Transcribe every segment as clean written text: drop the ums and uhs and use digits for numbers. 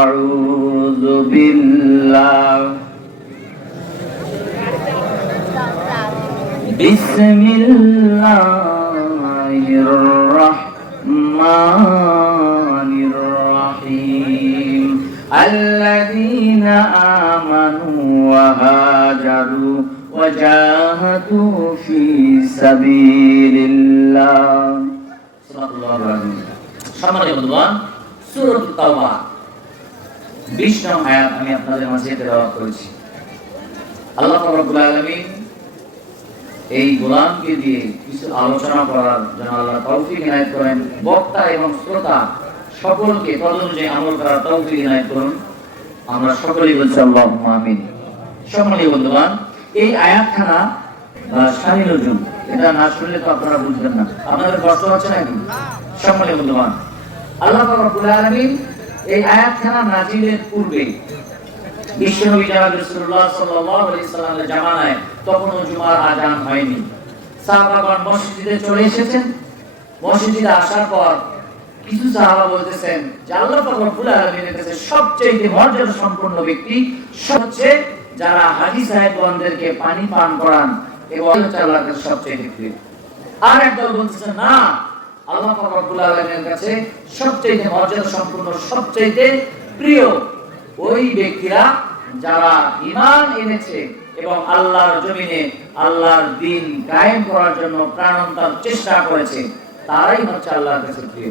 আউযু বিল্লাহ বিসমিল্লাহির রাহমানির রাহিম আল্লাযীনা আমানু ওয়া হাজারু ওয়া জাহাদু ফি সাবিলিল্লাহ। সাল্লাল্লাহু আলাইহি সম্মানিত বন্ধুগণ, সূরাতুত তাওবা 20 নং আয়াত আমি আপনাদের মাঝে তেলাওয়াত করেছি। আল্লাহ রাব্বুল আলামিন এই গোলামকে দিয়ে কিছু আলোচনা করার জন্য আল্লাহ তৌফিক ইনায়েত করেন। বক্তা এবং শ্রোতা সকলকে তদনুযায়ী আমল করার তৌফিক ইনায়েত করুন। আমরা সকলেই বলছি আল্লাহুম্মা আমিন। সম্মানিত বন্ধুগণ, এই আয়াতখানা শানি নজুম, এটা না শুনলে তো আপনারা বুঝবেন না। আপনাদের কষ্ট হচ্ছে নাকি? সম্মানিত বন্ধুগণ, আল্লাহ রাব্বুল আলামিন এই আয়াতখানা নাজিলের পূর্বে বিশ্বনবী জনাব রাসূলুল্লাহ সাল্লাল্লাহু আলাইহি সাল্লামের জামানায় তখনও জুমার আযান হয়নি। সাহাবাগণ মসজিদে চলে এসেছেন। মসজিদে আসার পর কিছু সাহাবা বলতেছেন যে আল্লাহ পাক রব্বুল আলামিনের কাছে সবচেয়ে মর্যাদা সম্পন্ন ব্যক্তি হচ্ছে যারা হাজী সাহেবগণদেরকে পানি পান করান এবং আল্লাহর কাছে সবচেয়ে প্রিয়। আর একদল বলতেছেন না, আল্লাহ পাক রব্বুল আলামিনের কাছে সবচেয়ে মর্যাদা সম্পন্ন সবচেয়ে প্রিয় ওই ব্যক্তিরা যারা ঈমান এনেছে এবং আল্লাহর জমিনে আল্লাহর দ্বীন কায়েম করার জন্য প্রাণান্তর চেষ্টা করেছে, তারাই হচ্ছে আল্লাহর কাছে প্রিয়।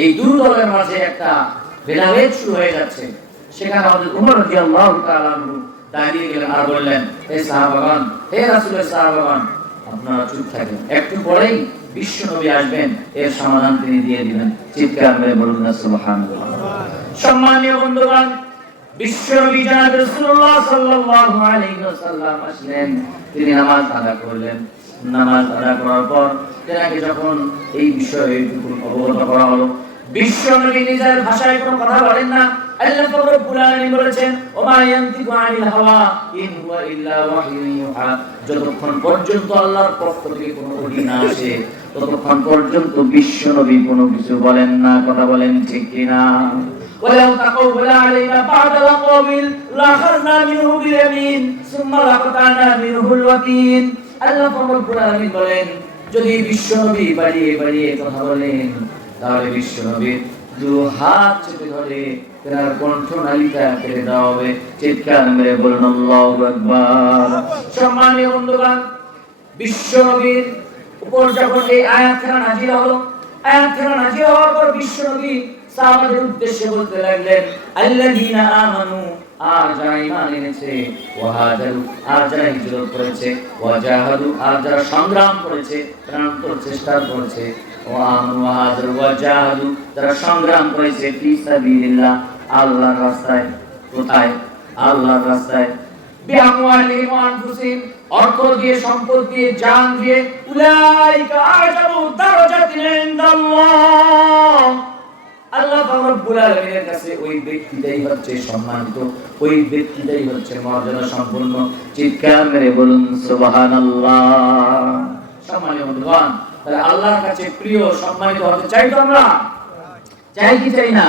এই দুই দলের মাঝে একটা ভেদাভেদ শুরু হয়ে যাচ্ছে। সেখানে হযরত ওমর রাদিয়াল্লাহু তাআলা আনহু দাঁড়িয়ে গেলেন আর বললেন, হে সাহাবাগণ, হে রাসূলের সাহাবাগণ, আপনারা চুপ থাকেন, একটু পরেই বিশ্ব নবী আসবেন, এর সমাধান তিনি দিয়ে দিবেন। চিৎকার মেরে বলুন না সুবহানাল্লাহ। সম্মানীয় বন্ধুগণ, বিশ্বনবী জনাব রাসূলুল্লাহ সাল্লাল্লাহু আলাইহি ওয়াসাল্লাম আসলেন। তিনি নামাজ আদা করলেন। নামাজ আদা করার পর তাকে যখন এই বিষয়ে অবগত করা হলো, বিশ্বনবী নিজের ভাষায় কোনো কথা বলেন না। আল্লাহ পাক রব্বুল আলামিন বলেছেন, ওমা ইয়ানতিকু আনিল হাওয়া ইন হুয়া ইল্লা ওয়াহয়ুন ইউহা। যতক্ষণ পর্যন্ত আল্লাহর পক্ষ থেকে কোনো ওহী না আসে ততক্ষণ পর্যন্ত বিশ্বনবী কোনো কিছু বলেন না। কথা বলেন ঠিক কিনা? ولو تقول علينا بعد الأقاويل لأخذنا منه باليمين ثم لقطعنا منه الوتين। আল্লাহ রাব্বুল আলামিন বলেন, যদি বিশ্বনবী বাড়িয়ে বাড়িয়ে কথা বলেন তাহলে বিশ্বনবীর দু হাত চেপে ধরে তার কণ্ঠনালীটা কেটে দেওয়া হবে। চিৎকার মেরে বলুন আল্লাহু আকবার। সম্মানীয় বন্ধুগণ, বিশ্বনবীর উপর যখন এই আয়াতখানা নাযিল হলো, আয়াতখানা নাযিল হওয়ার পর বিশ্বনবী সাহাবাদের উদ্দেশ্যে বলতে লাগলেন, আল্লাযীনা আমানু, আর যারা ঈমান এনেছে, ওয়া হাজারু, আর যারা হিজরত করেছে, ওয়া জাহাদু, আর যারা সংগ্রাম করেছে, প্রাণান্তর চেষ্টা করেছে, ওয়া আমানু ওয়া হাজারু ওয়া জাহাদু, যারা সংগ্রাম করেছে ফি সাবিলিল্লাহ, আল্লাহর রাস্তায়। কোথায়? আল্লাহর রাস্তায়। বিআমওয়ালিহিম ওয়া আনফুসিহিম, অর্থ দিয়ে, সম্পদ দিয়ে, জান দিয়ে। উলাইকা আ'জামু দারাজাতিন ইনদাল্লাহ, আল্লাহ রাব্বুল আলামিনের কাছে ওই ব্যক্তিটাই হচ্ছে সম্মানিত, ওই ব্যক্তিটাই হচ্ছে মর্যাদা সম্পন্ন। চিৎকার মেরে বলুন সুবহানাল্লাহ। সম্মানীয় বন্ধুগণ, তাহলে আল্লাহর কাছে প্রিয় সম্মানিত হতে চাই তো আমরা? চাই কি চাই না?